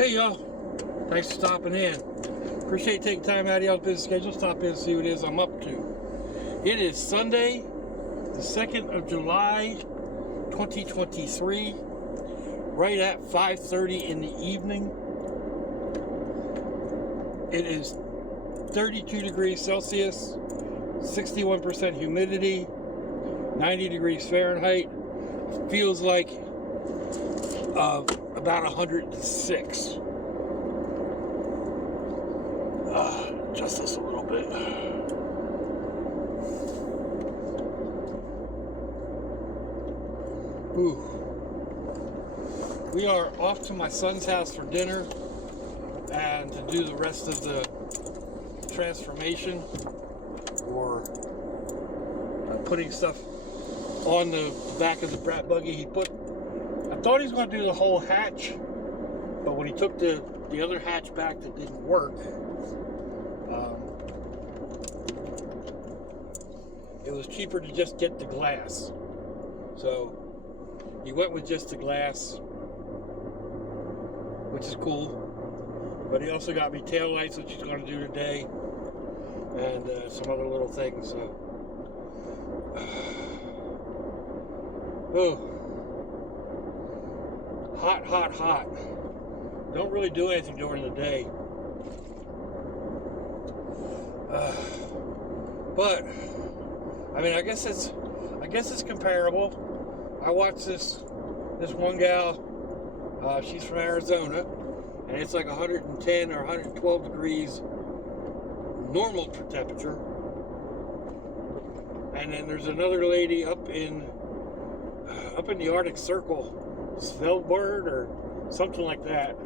Hey y'all, thanks for stopping in. Appreciate taking time out of y'all's busy schedule. Stop in and see what it is I'm up to. It is Sunday, the 2nd of July, 2023, right at 5:30 in the evening. It is 32 degrees Celsius, 61% humidity, 90 degrees Fahrenheit. Feels like about 106. Adjust this a little bit. Ooh. We are off to my son's house for dinner and to do the rest of the transformation, or putting stuff on the back of the brat buggy. I thought he was going to do the whole hatch, but when he took the other hatch back that didn't work, it was cheaper to just get the glass. So he went with just the glass, which is cool. But he also got me tail lights, which he's going to do today, and some other little things. So, oh, hot, hot, hot. Don't really do anything during the day. But I mean, I guess it's comparable. I watched this one gal. She's from Arizona, and it's like 110 or 112 degrees normal temperature. And then there's another lady up in the Arctic Circle, Svalbard or something like that,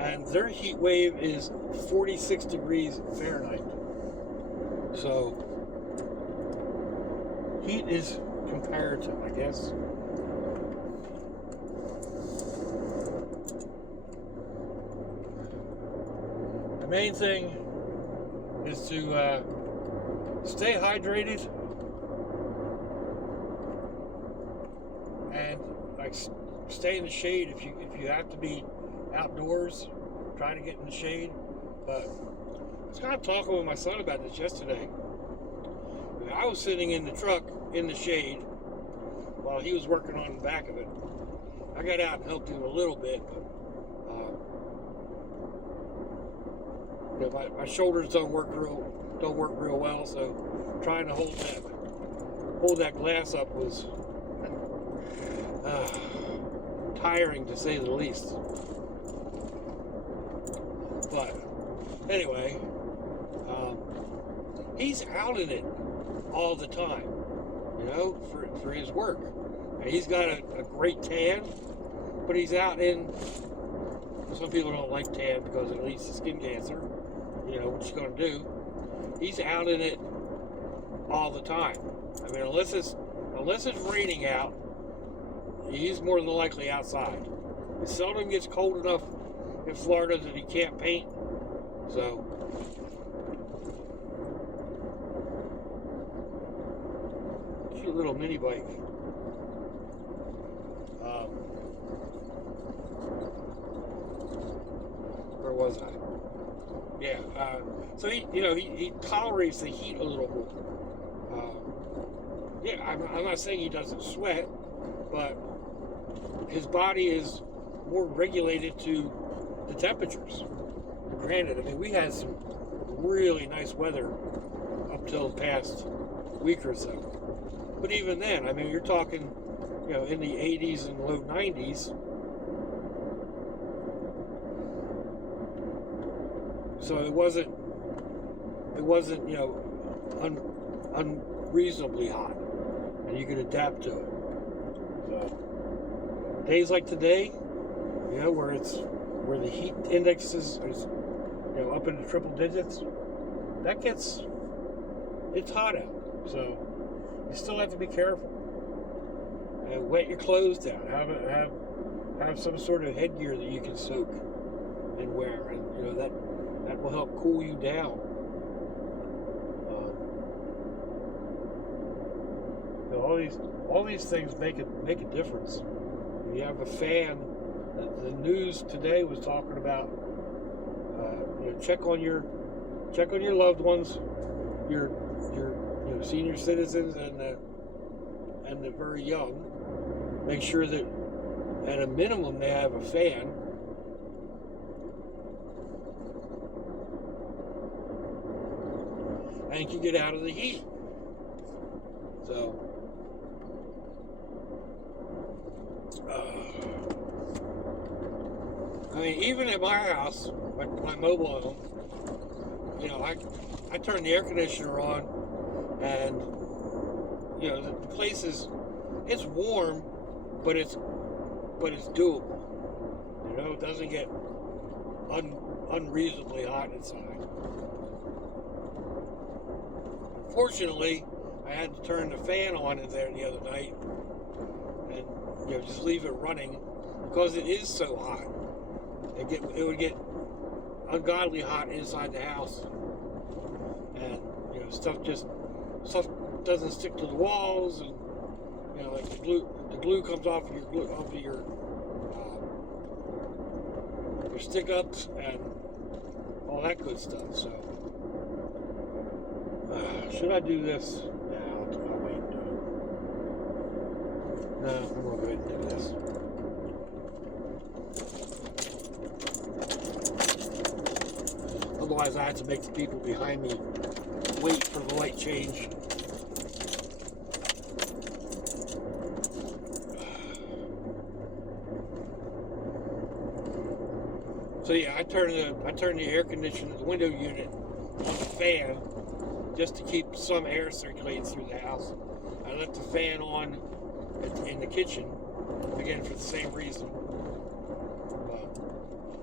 and their heat wave is 46 degrees Fahrenheit. So heat is comparative, I guess. The main thing is to stay hydrated and stay in the shade if you have to be outdoors. Try to get in the shade. But I was kind of talking with my son about this yesterday. I was sitting in the truck in the shade while he was working on the back of it. I got out and helped him a little bit, but my shoulders don't work real well, so trying to hold that glass up was tiring, to say the least. But anyway, he's out in it all the time, for his work. And he's got a great tan, but he's out in. Some people don't like tan because it leads to skin cancer. What you gonna do? He's out in it all the time. I mean, unless it's raining out, he's more than likely outside. It seldom gets cold enough in Florida that he can't paint. So cute little mini bike. Where was I? Yeah. So he tolerates the heat a little more. Yeah, I'm not saying he doesn't sweat, but his body is more regulated to the temperatures. Granted, I mean, we had some really nice weather up till the past week or so. But even then, I mean, you're talking, in the 80s and low 90s. So it wasn't unreasonably hot, and you could adapt to it. So days like today, where the heat index is up into triple digits, it's hot out. So you still have to be careful and wet your clothes down. Have some sort of headgear that you can soak and wear, and that will help cool you down. All these things make a difference. You have a fan The news today was talking about check on your loved ones, your senior citizens and the very young. Make sure that at a minimum they have a fan. And can get out of the heat. So, I mean, even at my house, my mobile home, I turn the air conditioner on, and the place it's warm, but it's doable. It doesn't get unreasonably hot inside. Unfortunately, I had to turn the fan on in there the other night and just leave it running because it is so hot. It would get ungodly hot inside the house, and stuff doesn't stick to the walls, and like the glue comes off your stick ups and all that good stuff. So. Should I do this now? Do I wait and do it? No, I'm going to go ahead and do this. Otherwise, I have to make the people behind me wait for the light change. So yeah, I turn the air conditioner, the window unit, on the fan, just to keep some air circulating through the house. I left the fan on in the kitchen, again for the same reason.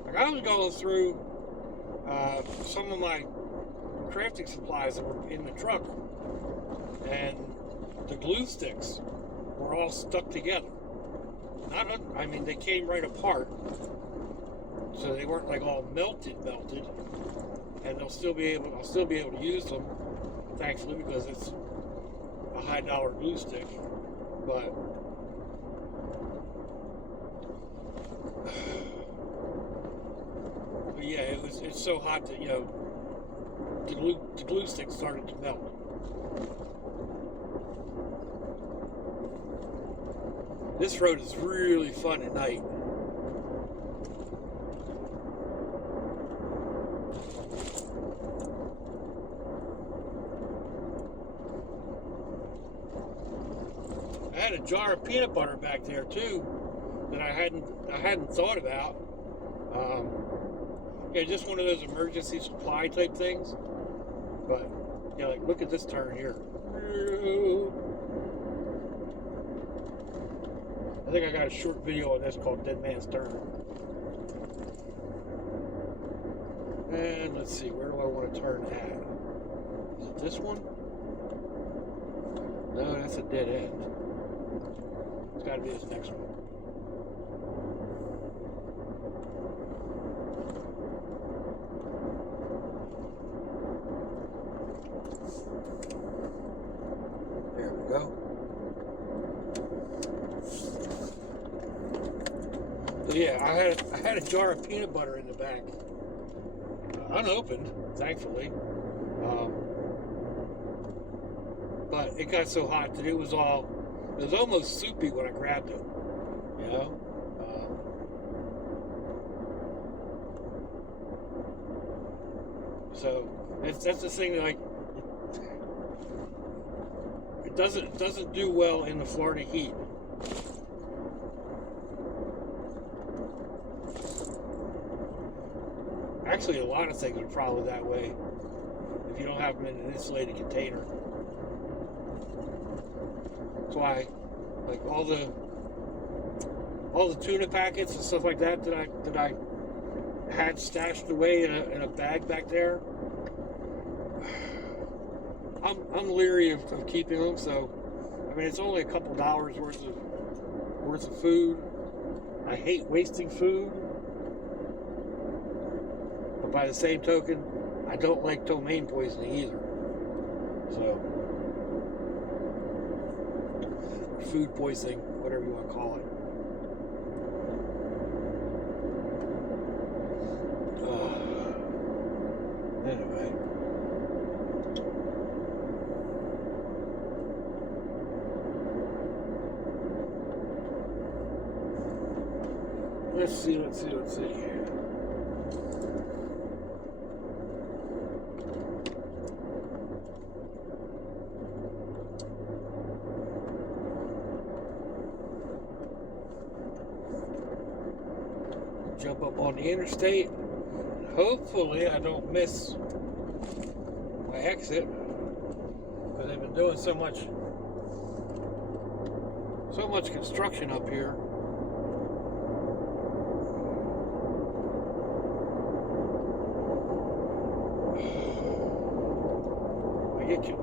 Like I was going through some of my crafting supplies that were in the truck, and the glue sticks were all stuck together. They came right apart, so they weren't like all melted, and I'll still be able to use them. Thankfully, because it's a high dollar glue stick, but yeah, it's so hot that the glue stick started to melt. This road is really fun at night. I had a jar of peanut butter back there too that I hadn't thought about. Just one of those emergency supply type things. But like look at this turn here. I think I got a short video on this called Dead Man's Turn. And let's see, where do I want to turn at? Is it this one? No, that's a dead end. It's got to be this next one. There we go. So yeah, I had a jar of peanut butter in the back, unopened, thankfully. But it got so hot that it was almost soupy when I grabbed it, so that's the thing, like it doesn't do well in the Florida heat. Actually, a lot of things are probably that way if you don't have them in an insulated container. That's why, like all the tuna packets and stuff like that I had stashed away in a bag back there, I'm leery of keeping them. So, I mean, it's only a couple dollars worth of food. I hate wasting food, but by the same token, I don't like ptomaine poisoning either. So, food poisoning, whatever you want to call it. Let's see. Jump up on the interstate. Hopefully I don't miss my exit, because they've been doing so much construction up here.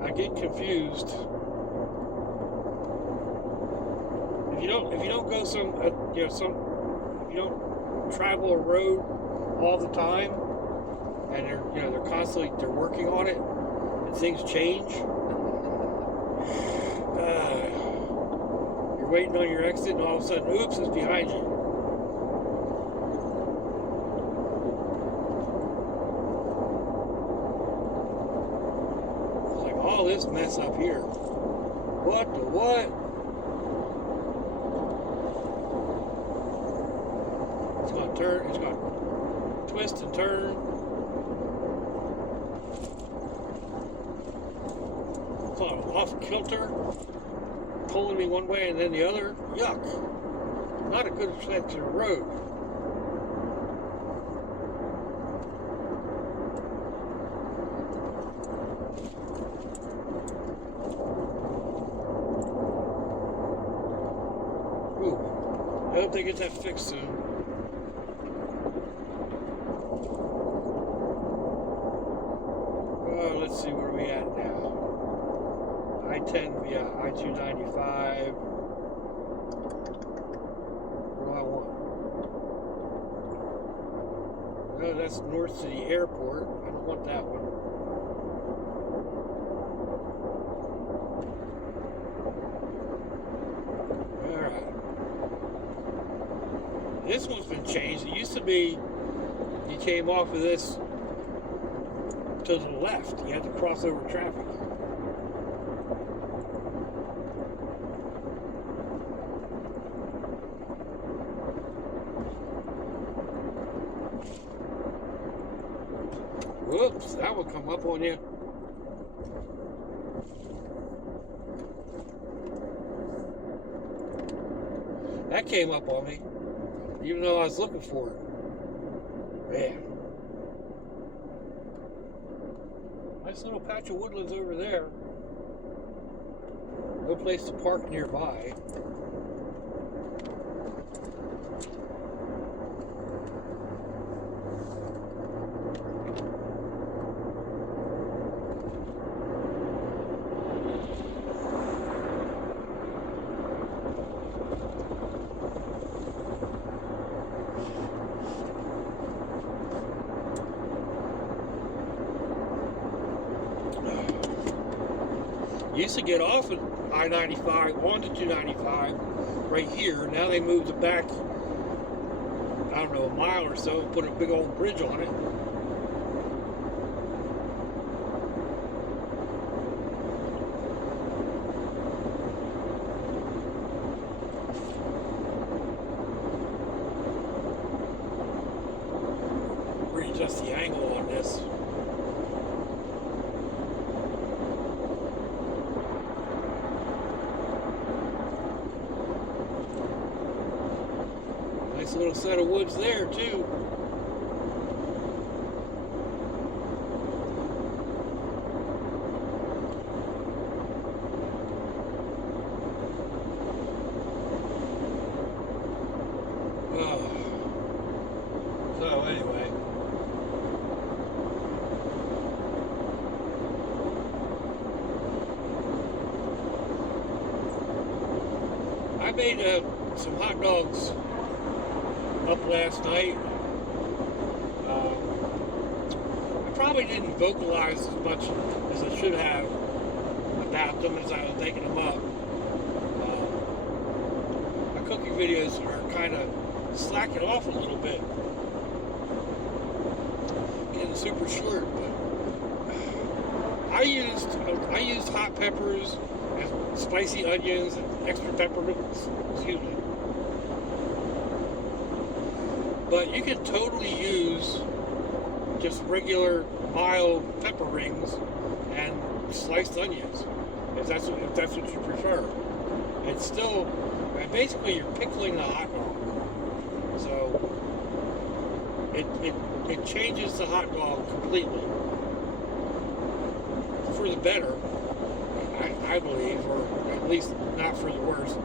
I get confused. If you don't go if you don't travel a road all the time, and they're constantly working on it, and things change. You're waiting on your exit, and all of a sudden, oops, it's behind you. It's like all this mess up here. What the what? It's gonna turn. It's gonna twist and turn. It's off kilter, pulling me one way and then the other. Yuck! Not a good section of road. Ooh, I hope they get that fixed soon. Let's see where we at now. I-10, yeah, I-295. What do I want? No, that's north to the airport. I don't want that one. Alright. This one's been changed. It used to be you came off of this to the left. You had to cross over traffic. Whoops, that will come up on you. That came up on me, even though I was looking for it. Man. Nice little patch of woodlands over there. No place to park nearby. Used to get off of I-95 onto 295 right here. Now they moved it back, I don't know, a mile or so and put a big old bridge on it. Readjust the angle on this. Nice little set of woods there too. So anyway, I made some hot dogs up last night. I probably didn't vocalize as much as I should have about them as I was making them up. My cooking videos are kind of slacking off a little bit, getting super short. But I used hot peppers and spicy onions and extra peppermints. Excuse me. But you can totally use just regular mild pepper rings and sliced onions, if that's what you prefer. It's still, basically you're pickling the hot dog. So it changes the hot dog completely for the better, I believe, or at least not for the worse.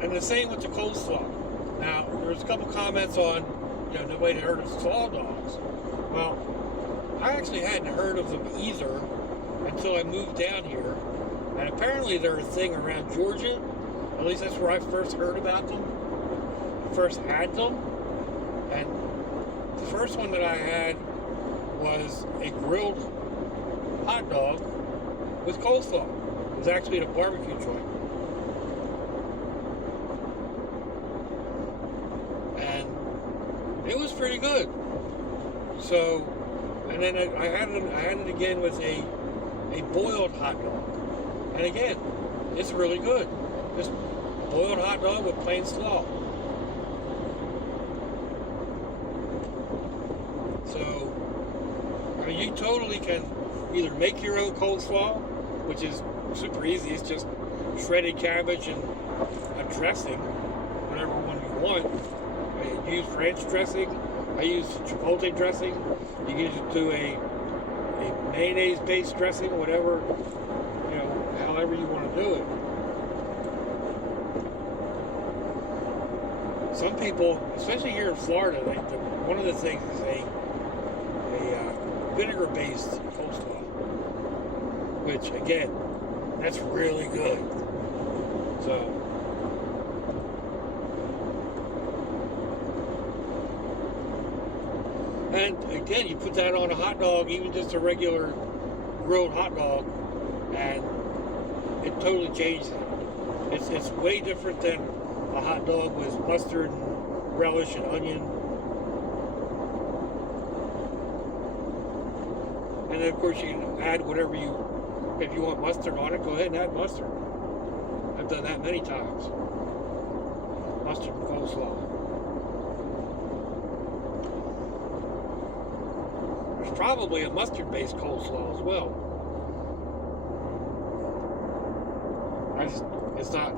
And the same with the coleslaw. Now, there's a couple comments on, nobody had heard of slaw dogs. Well, I actually hadn't heard of them either until I moved down here. And apparently they're a thing around Georgia. At least that's where I first heard about them. First had them. And the first one that I had was a grilled hot dog with coleslaw. It was actually at a barbecue joint. And it was pretty good. So, and then I had it again with a boiled hot dog. And again, it's really good. Just boiled hot dog with plain slaw. So, I mean, you totally can either make your own coleslaw, which is super easy. It's just shredded cabbage and a dressing, whatever one you want. I use ranch dressing. I use chipotle dressing. You can do a mayonnaise-based dressing, whatever, however you want to do it. Some people, especially here in Florida, one of the things is a vinegar-based coleslaw, which again, that's really good. So, and again, you put that on a hot dog, even just a regular grilled hot dog, and it totally changes it. It's way different than a hot dog with mustard and relish and onion. And then of course you can add whatever if you want mustard on it, go ahead and add mustard. I've done that many times. Mustard and coleslaw. There's probably a mustard-based coleslaw as well. It's not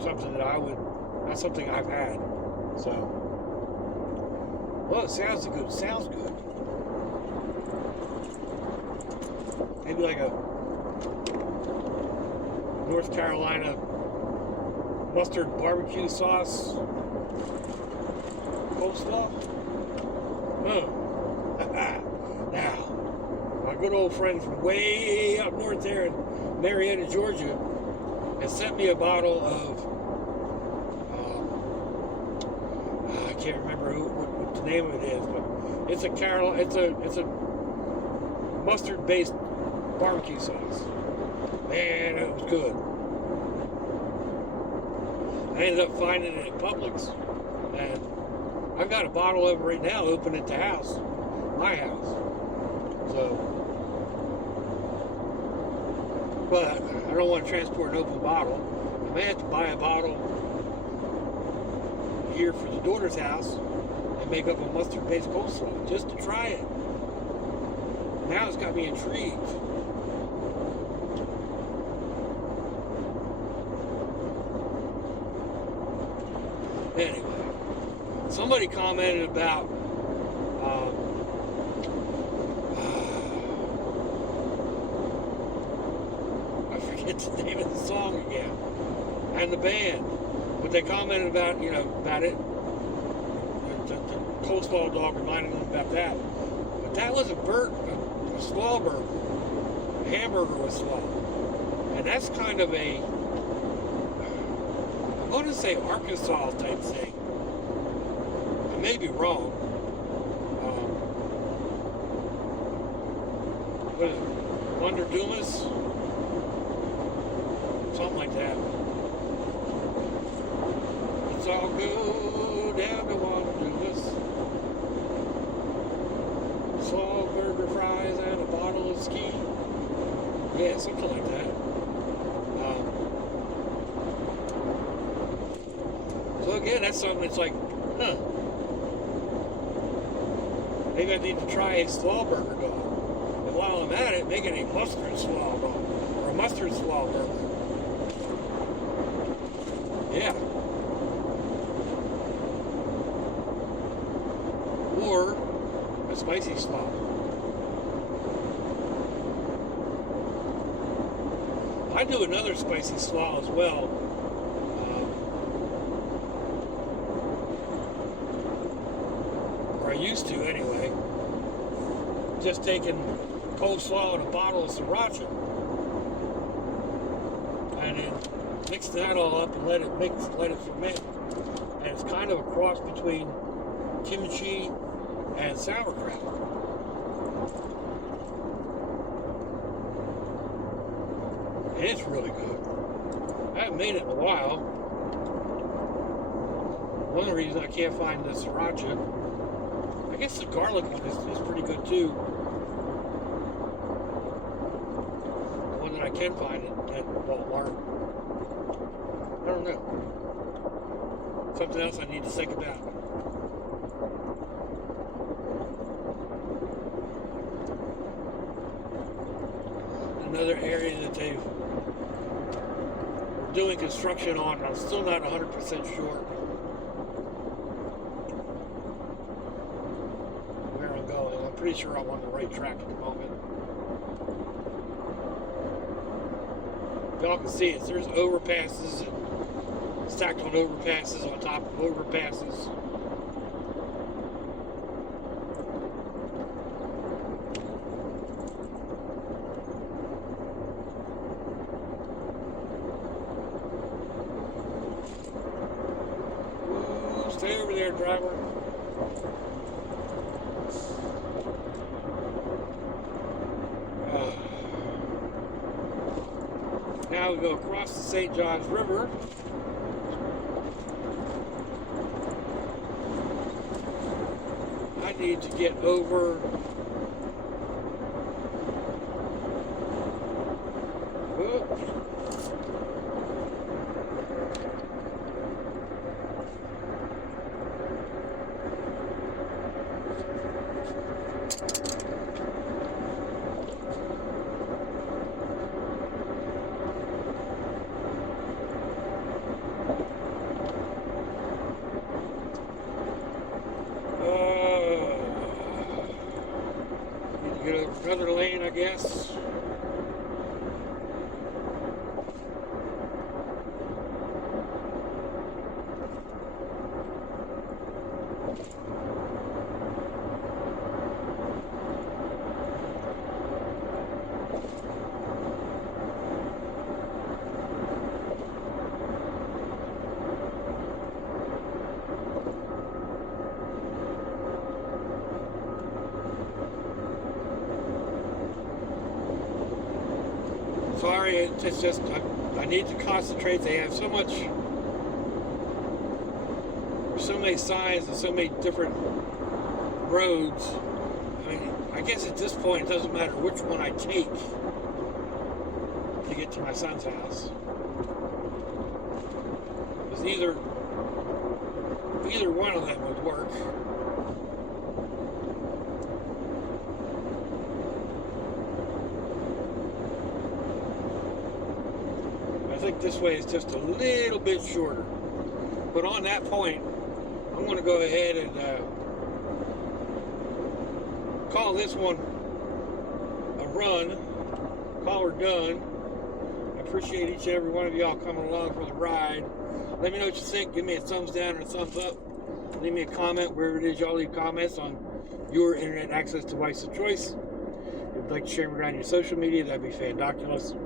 something not something I've had. So, well, it sounds good. Sounds good. Maybe like a North Carolina mustard barbecue sauce coleslaw. Now, my good old friend from way up north there in Marietta, Georgia, has sent me a bottle of I can't remember what the name of it is, but it's a mustard-based barbecue sauce. Man, it was good. I ended up finding it at Publix, and I've got a bottle of it right now open at the house, my house. So, but I don't want to transport an open bottle. I may have to buy a bottle here for the daughter's house and make up a mustard-based coleslaw just to try it. Now it's got me intrigued. Anyway, somebody commented about I forget the name of the song again and the band, but they commented about about it. The coleslaw dog reminded them about that, but that was a slaw burger, a hamburger with slaw, and that's kind of a, I'm going to say Arkansas type thing. I may be wrong. What is it? Wonder Dumas? Something like that. Let's all go down to Wonder Dumas. Slaw burger, fries, and a bottle of ski. Yeah, something like that. that's something that's like, huh, maybe I need to try a slaw burger dog. And while I'm at it, making a mustard slaw dog, or a mustard slaw burger. Yeah. Or a spicy slaw. I do another spicy slaw as well. Or I used to anyway. Just taking cold slaw and a bottle of sriracha. And then mix that all up and let it ferment. And it's kind of a cross between kimchi and sauerkraut. And it's really good. I haven't made it in a while. One of the reasons I can't find the sriracha, I guess the garlic one is pretty good too. The one that I can find at Walmart. I don't know. Something else I need to think about. Another area that they're doing construction on, I'm still not 100% sure where I'm going. I'm pretty sure I'm on the right track at the moment. Y'all can see it. There's overpasses and stacked on overpasses on top of overpasses. Stay over there, driver. Now we go across the St. Johns River. I need to get over. Oops. Get another lane, I guess. Sorry, it's just, I need to concentrate. They have so many signs and so many different roads. I mean, I guess at this point it doesn't matter which one I take to get to my son's house. Because either one of them would work. I think this way is just a little bit shorter. But on that point, I'm going to go ahead and call this one a run. Call her done. I appreciate each and every one of y'all coming along for the ride. Let me know what you think. Give me a thumbs down or a thumbs up. Leave me a comment wherever it is y'all leave comments on your internet access device of choice. If you'd like to share me around your social media, that'd be fandoculous.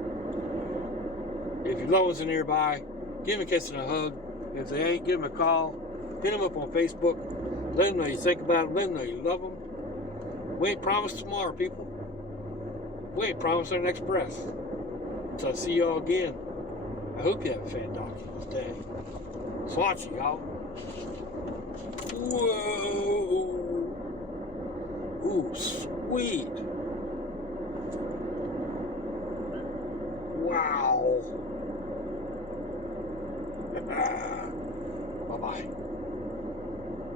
If your loved ones are nearby, give them a kiss and a hug. If they ain't, give them a call. Hit them up on Facebook. Let them know you think about them. Let them know you love them. We ain't promised tomorrow, people. We ain't promised our next breath. Until I see y'all again, I hope you have a fandoculous day. Swatchy, y'all. Whoa. Ooh, sweet. Wow. Bye-bye.